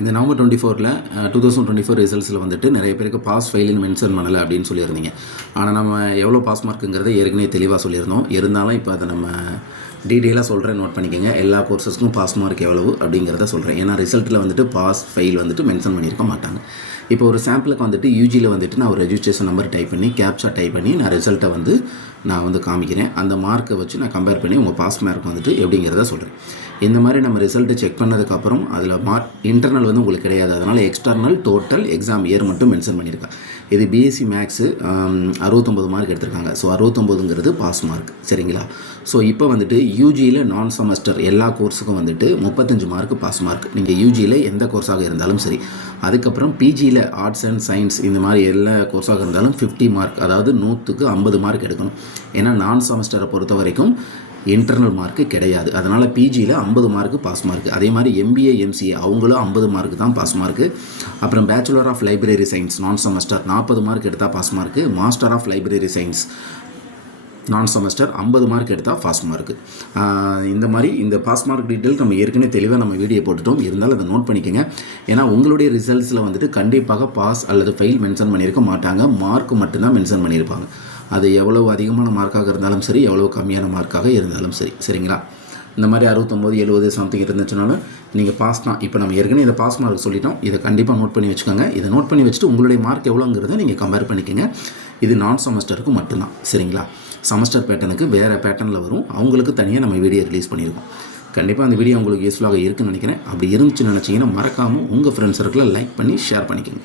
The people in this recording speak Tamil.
இந்த நவம்பர் 24ல் 2024 ரிசல்ட்ஸில் வந்துட்டு நிறைய பேருக்கு பாஸ் ஃபெயிலிங் மென்ஷன் பண்ணலை அப்படின்னு சொல்லியிருந்தீங்க. ஆனால் நம்ம எவ்வளோ பாஸ் மார்க்குங்கிறத ஏற்கனவே தெளிவாக சொல்லியிருந்தோம். இருந்தாலும் இப்போ அதை நம்ம டீட்டெயிலாக சொல்கிறேன், நோட் பண்ணிக்கோங்க. எல்லா கோர்சஸ்க்கும் பாஸ் மார்க் எவ்வளவு அப்படிங்கிறத சொல்கிறேன். ஏன்னா ரிசல்ட்டில் வந்துட்டு பாஸ் ஃபெயில் வந்துட்டு மென்ஷன் பண்ணியிருக்க மாட்டாங்க. இப்போ ஒரு சாம்பிளுக்கு வந்துட்டு யூஜியில் வந்துட்டு நான் ஒரு ரெஜிஸ்ட்ரேஷன் நம்பர் டைப் பண்ணி கேப்சா டைப் பண்ணி நான் ரிசல்ட்டை நான் காமிக்கிறேன். அந்த மார்க்கை வச்சு நான் கம்பேர் பண்ணி உங்கள் பாஸ் மார்க் வந்துட்டு எப்படிங்கிறத சொல்கிறேன். இந்த மாதிரி நம்ம ரிசல்ட்டு செக் பண்ணதுக்கப்புறம் அதில் இன்டர்னல் உங்களுக்கு கிடையாது. அதனால் எக்ஸ்டர்னல் டோட்டல் எக்ஸாம் இயர் மட்டும் மென்ஷன் பண்ணியிருக்கேன். இது பிஎஸ்சி மேக்ஸு 69 மார்க் எடுத்திருக்காங்க. ஸோ 69ங்கிறது பாஸ் மார்க், சரிங்களா? ஸோ இப்போ வந்துட்டு யூஜியில் நான் செமஸ்டர் எல்லா கோர்ஸுக்கும் வந்துட்டு 35 மார்க் பாஸ் மார்க். நீங்கள் யூஜியில் எந்த கோர்ஸாக இருந்தாலும் சரி. அதுக்கப்புறம் பிஜியில் ஆர்ட்ஸ் அண்ட் சயின்ஸ் இந்த மாதிரி எல்லா கோர்ஸாக இருந்தாலும் 50 மார்க், அதாவது 100க்கு 50 மார்க் எடுக்கணும். ஏன்னா நான் செமஸ்டரை பொறுத்த வரைக்கும் இன்டர்னல் மார்க்கு கிடையாது. அதனால் பிஜியில் 50 மார்க்கு பாஸ் மார்க். அதே மாதிரி எம்பிஏ எம்சிஏ அவங்களும் 50 மார்க்கு தான் பாஸ் மார்க்கு. அப்புறம் பேச்சுலர் ஆஃப் லைப்ரரி சயின்ஸ் நான் செமஸ்டர் 40 மார்க் எடுத்தால் pass mark. Master of library science நான் செமஸ்டர் 50 மார்க் எடுத்தால் பாஸ் மார்க்கு. இந்த மாதிரி இந்த பாஸ் மார்க் டீட்டெயில் நம்ம ஏற்கனவே தெளிவாக நம்ம வீடியோ போட்டுட்டோம். இருந்தாலும் அதை நோட் பண்ணிக்கோங்க. ஏன்னா உங்களுடைய ரிசல்ட்ஸில் வந்துட்டு கண்டிப்பாக பாஸ் அல்லது ஃபெயில் மென்ஷன் பண்ணியிருக்க மாட்டாங்க. மார்க் மட்டும்தான் மென்ஷன் பண்ணியிருப்பாங்க. அது எவ்வளோ அதிகமான மார்க்காக இருந்தாலும் சரி, எவ்வளோ கம்மியான மார்க்காக இருந்தாலும் சரி, சரிங்களா? இந்த மாதிரி 69, 70 சம்திங் இருந்துச்சுனாலும் நீங்கள் பாஸ் தான். இப்போ நம்ம ஏற்கனவே இதை பாஸ் மார்க் சொல்லிட்டோம். இதை கண்டிப்பாக நோட் பண்ணி வச்சுக்கோங்க. இதை நோட் பண்ணி வச்சுட்டு உங்களுடைய மார்க் எவ்வளோங்கிறத நீங்கள் கம்பேர் பண்ணிக்கோங்க. இது நான் செமஸ்டருக்கு மட்டும்தான், சரிங்களா? செமஸ்டர் பேட்டர்னுக்கு வேறு பேட்டர்னில் வரும். அவங்களுக்கு தனியாக நம்ம வீடியோ ரிலீஸ் பண்ணியிருக்கோம். கண்டிப்பாக அந்த வீடியோ உங்களுக்கு யூஸ்ஃபுல்லாக இருக்குன்னு நினைக்கிறேன். அப்படி இருந்துச்சுன்னு நினச்சிங்கன்னா மறக்காமல் உங்கள் ஃப்ரெண்ட்ஸ் சர்க்கிளில் லைக் பண்ணி ஷேர் பண்ணிக்கோங்க.